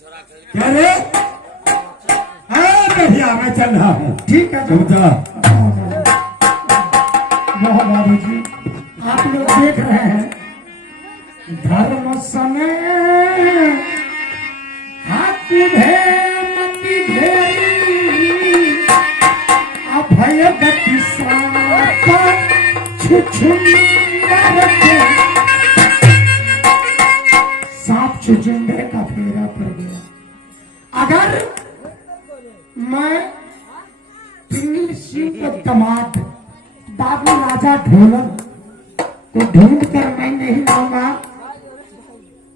क्या रे? भैया मैं चल रहा हूँ। ठीक है चलता। बाबू जी आप लोग देख रहे हैं धर्म समय हाथी मती घेरी अभय गति सांप छुछुंदर का फेरा पड़ गया। अगर मैं पिंगल सिंह का दामाद बाबू राजा ढोलन को ढूंढ कर मैं नहीं लाऊंगा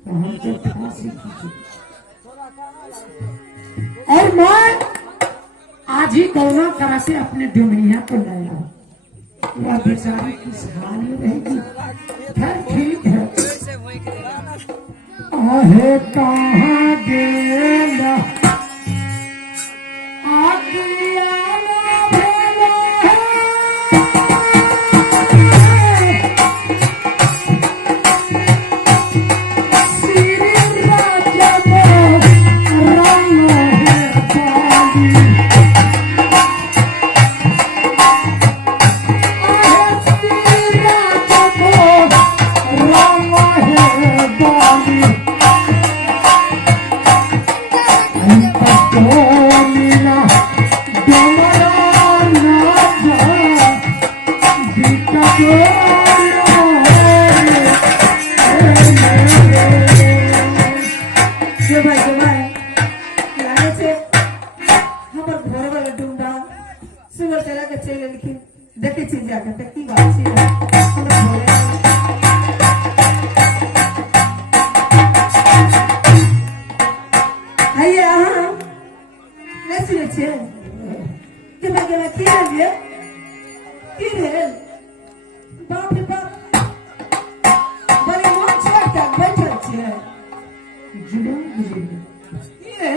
तो हमको फांसी खींची। और मैं आज ही गौना करा के अपने डुमैया को लाया। वह बेचारी किस हाल में रहेगी? खैर ठीक है। आहे कहाँ गेला देखे चीज जाकर की बात आइए हाँ नहीं सुने छे कि मैं क्या की है की है बाप रे बाप बड़े मन छोड़ के बैठे छे जुलूम ये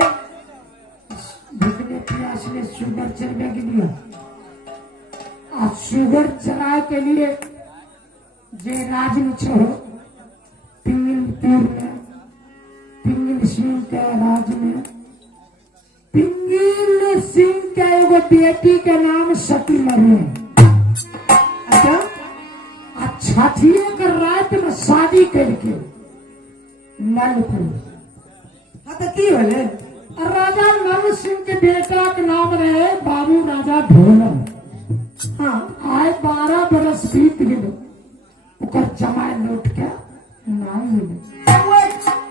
भूखने प्यास में शुगर चढ़ने के लिए आज शुगर चढ़ाए के लिए जे राज में छोड़ो पिंगलपुर में पिंगल सिंह के राज में पिंगल सिंह के एगो बेटी के नाम सती मरी। अच्छा छठिए के रात में शादी करके नलपुर हाँ तो की बोले राजा नल सिंह के बेटा के नाम रहे बाबू राजा ढोलन। हाँ आए 12 बरस बीत गए ओकर जमाए लौट के नाम मिले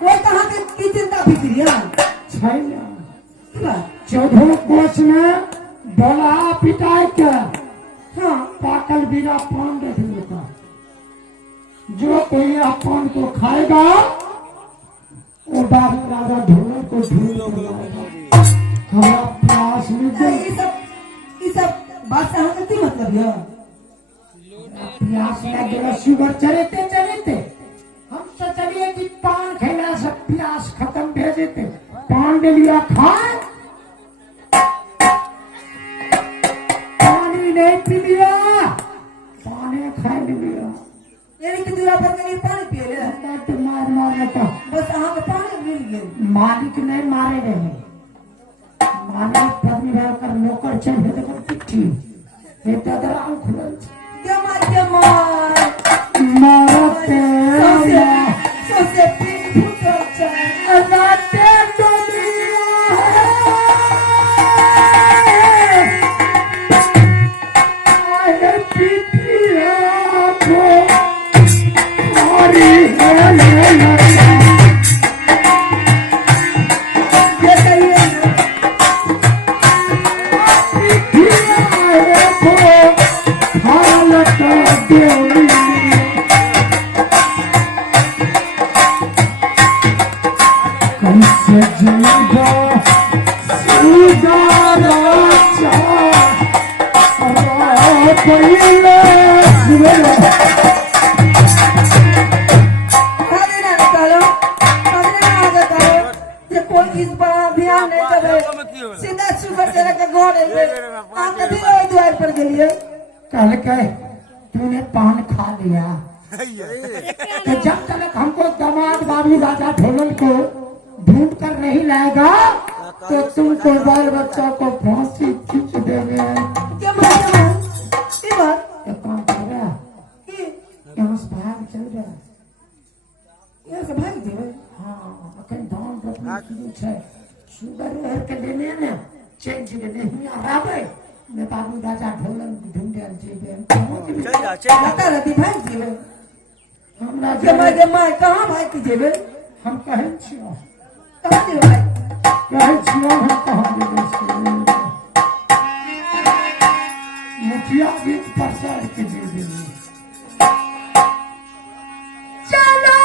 वो कहाँ के की चिंता फिक्रिया छैया 14 कोच में डोला पिटाई के हाँ पाकल बीरा पान दे देगा। जो कोई पान को खाएगा वो बाबू राजा ढोलर को ढूंढ लाएगा। हमारा प्यास में ये सब बात से हमने की मतलब है प्यास लगे शुगर चढ़ते हम तो चलिए कि पान खेला सब प्यास खत्म भेज देते पान ले लिया खाए पानी नहीं पी लिया पानी खाए लिया यानी कि दूरा पर नहीं पानी पी ले तो मार लेता बस आगे पानी मिल गए मालिक नहीं मारे रहे मालिक पत्नी कर नौकर चढ़े देखो पिट्ठी ये दादराम खुलल क्या मार मारते सोसे पिट फुट जाए राते कल के तूने पान खा लिया तो जब तक हमको दामाद बाबू राजा ढोलन को ढूंढ कर नहीं लाएगा तो तुमको बाल बच्चों को फांसी खींच देंगे। क्या बात ये बात एक काम कर रहा कि यहाँ से भाग चल रहा। यहाँ से भाग देवे हाँ अखन धान रोपनी शुरू है। शुगर उहर के लेने ने चेंज के नहीं आवे मैं बाबू राजा ढोलन ढूंढे जेबे जाता रहती भाग देवे हमरा के माय कहाँ भाग की जेवे हम कहै छियो कहाँ जेवे भाई कहै छियो हम कहाँ जेबे मुखिया गीत प्रचार के जेबे चलो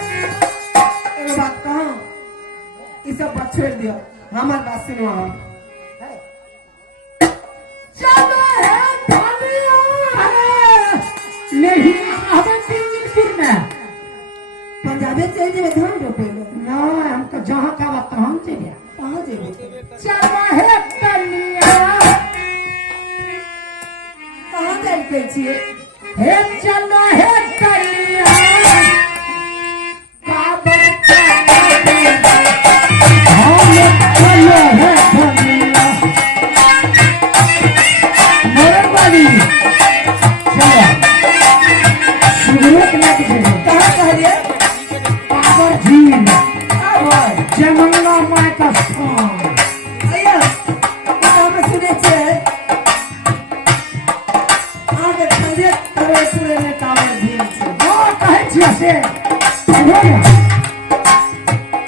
एगो बात कहाँ ये सब बात छोड़ दियो हमार बात सुनो हम चलो नहीं आवे तीन में पंजाबे चल जेवे धान रोपे ना हमको जहाँ का बात हम चलिए कहाँ जेवे चलो है कलिया कहाँ जाए के छिए हे चलो है कलिया काबर हम चलो है कलिया मोर वाली चलो शुरुआत ना कीजिए कहाँ कह दिए काबर झील कहाँ भाई जयमंगला माई का स्थान अय्या हमें सुने छे आगे खंजे करे पूरे में कावर झील छे और कहे छियै से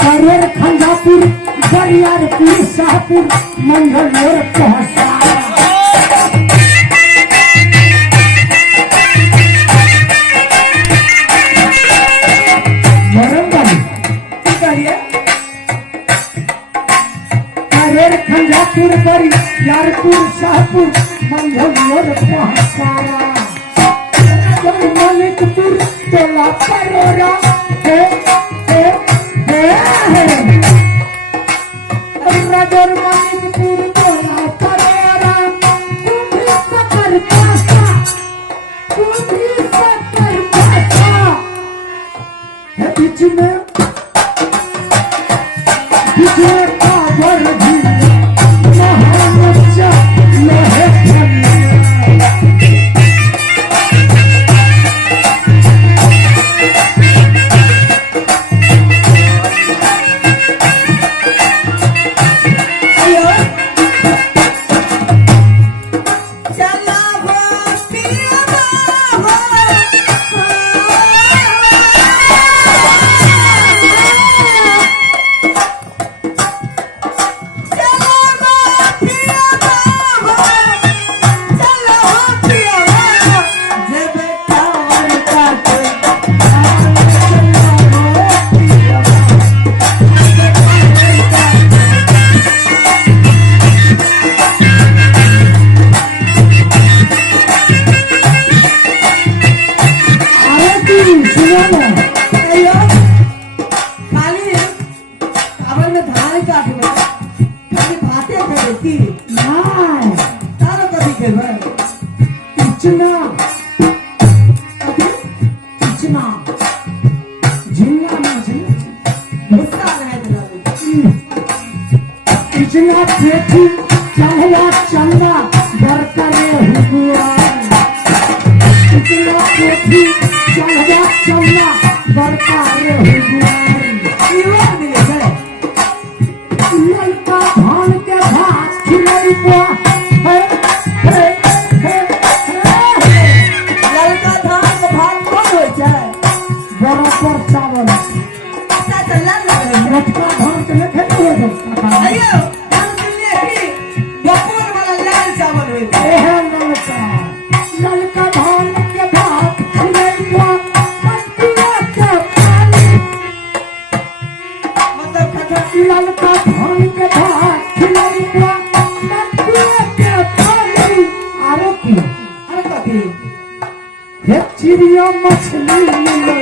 करोड़ खंजापुर बरियारपुर शाहपुर मंगलौर पहुंचा मरंगल की कहिए करोड़ खंजापुर बरियारपुर शाहपुर मंगलौर पहुंचा मलिकपुर टोला परोरा हे राजर मलिकपुर टोला परोरा तुम्ही सकर पासा है बीच में काबर झील महामच्चा लोहे फलिया अयो चला हो पिया हो चला हो पिया हो चला हो पिया हो जब कावर का चला हो पिया अरे तू सुनो ना अयो खाली कावर में धान काट में खाली भाते करे की नाय तारो कभी के भाई इतना इतना जिन्ना ना जिन्ना गुस्सा रहे दिला इतना पेटी चाहला चंदा डर करे हुआ इतना पेटी चाहला चंदा डर करे हुआ इहो मिले है ललका धान के भात खिलाई हुआ हे हे हे हे ललका धान के भात कौन होय छै बराबर चावल पता चलला नहीं लटका धान के लेखे हो जाता अयो हम सुनले कि बपोर वाला लाल चावल होय छै एहे ललका धान के भात खिलाई हुआ मटिया के पानी मतलब कथा ललका धान के भात खिलाई हुआ मटिया के पानी आरो की अरे कथी हे चिड़िया मछली मिले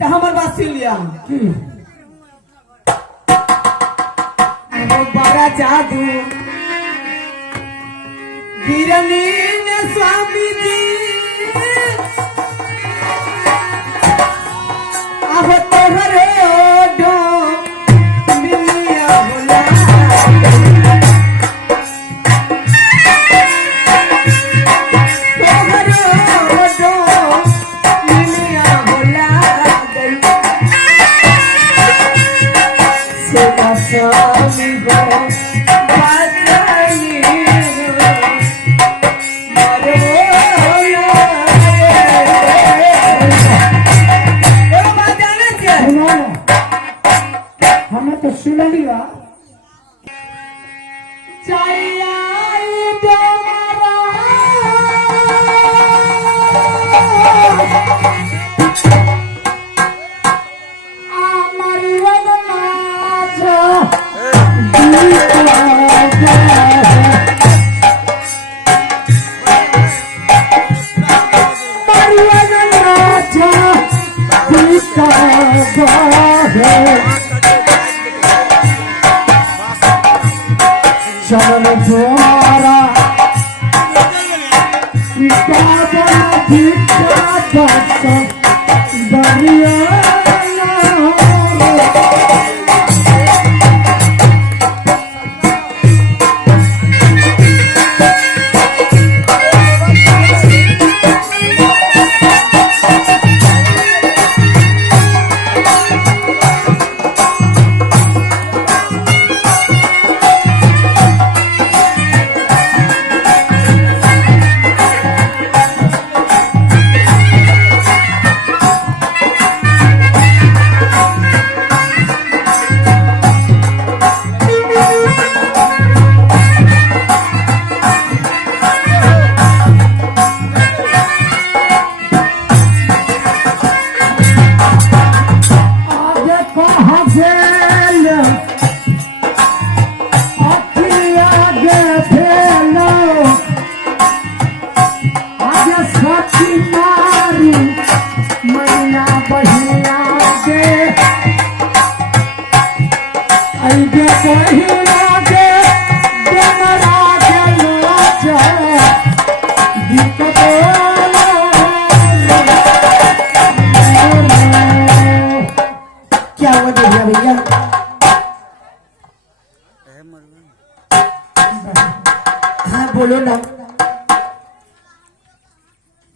तो हमार बात सुन लिया वो बड़ा जादू गिरनी ने स्वामी जी अब तोहरे ओडो मिलिया बोला तोहरे ओडो मिलिया बोला सेवा स्वामी गो हमें तो सुन लिया चल द्वारा क्या हुआ भैया भैया हाँ बोलो ना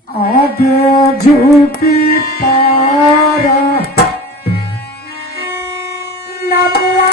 आगे झूठी पारा नमला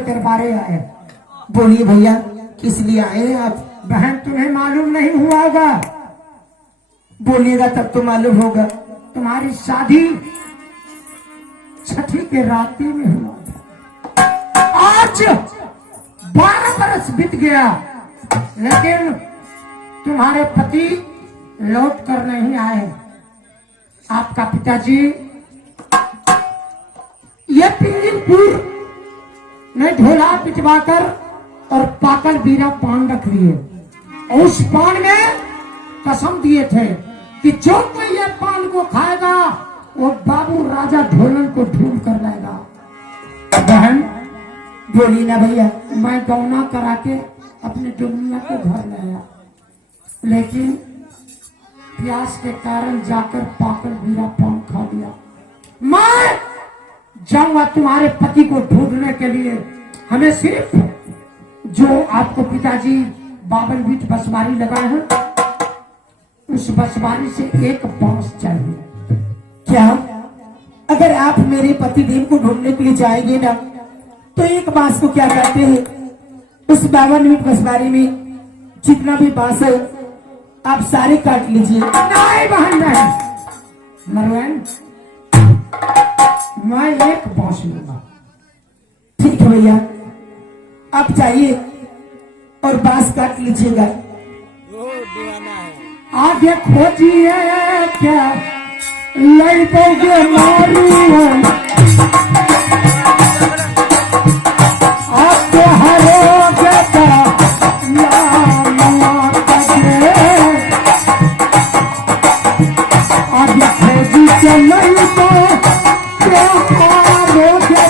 दरबारे आए। बोलिए भैया किस लिए आए हैं आप? बहन तुम्हें मालूम नहीं हुआ होगा, बोलिएगा तब तो मालूम होगा। तुम्हारी शादी छठी के रात्रि में हुआ था। आज 12 बरस बीत गया, लेकिन तुम्हारे पति लौट कर नहीं आए। आपका पिताजी मलकपुर ने ढोला पिटवाकर और पाकर बीरा पान रख लिए। और उस पान में कसम दिए थे कि जो कोई ये पान को खाएगा वो बाबू राजा ढोलन को ढूंढ कर लाएगा। बहन बोली ना भैया। मैं गौना करा के अपने दुनिया को घर लाया, लेकिन प्यास के कारण जाकर पाकर बीरा पान खा लिया। मैं जाऊंगा तुम्हारे पति को ढूंढने के लिए। हमें सिर्फ जो आपको पिताजी 52 बीट बसवारी लगाए हैं, उस बसवारी से एक बांस चाहिए। क्या अगर आप मेरे पति देव को ढूंढने के लिए जाएंगे ना, तो एक बांस को क्या करते हैं, उस 52 बीट बसवारी में जितना भी बांस है आप सारे काट लीजिए। नहीं बहन नहीं, नरवैन मैं एक बांस लूंगा। ठीक है भैया, आप जाइए और बांस काट लीजिएगा। आगे खोजिए क्या लड़कोगे मारू आपको हरोगे आगे खोजी के नहीं तो क्या हारोगे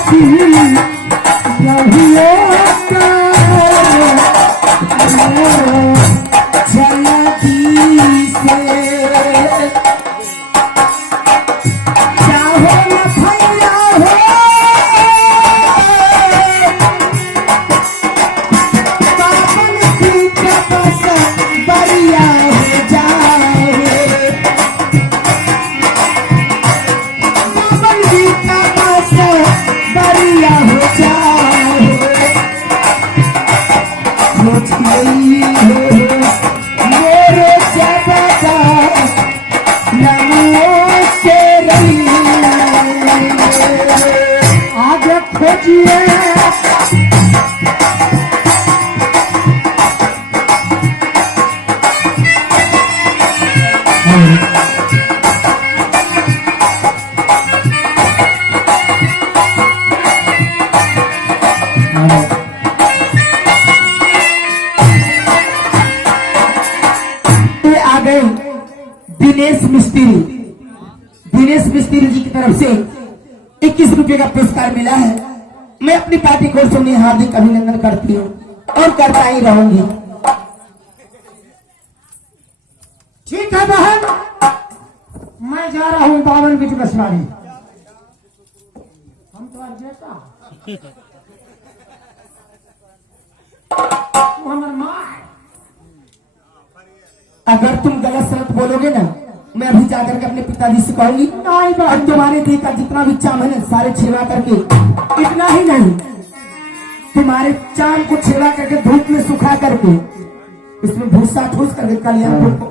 यही आगे खोजिए। आ गए दिनेश मिस्त्री। दिनेश मिस्त्री जी की तरफ से 21 रुपए का पुरस्कार मिला है। मैं अपनी पार्टी को सुनिए हार्दिक अभिनंदन करती हूँ और करता ही रहूंगी। ठीक है बहन, मैं जा रहा हूँ 52 बीट बसवारी। हम तुम्हारे बेटा हमारे माँ। अगर तुम गलत सलत बोलोगे ना, मैं अभी जाकर के अपने पिताजी से कहूंगी और तुम्हारे दिल का जितना भी चाम है ना सारे छिलवा करके, इतना ही नहीं तुम्हारे चाम को छिलवा करके धूप में सुखा करके इसमें भूसा ठूस करके कल्याणपुर को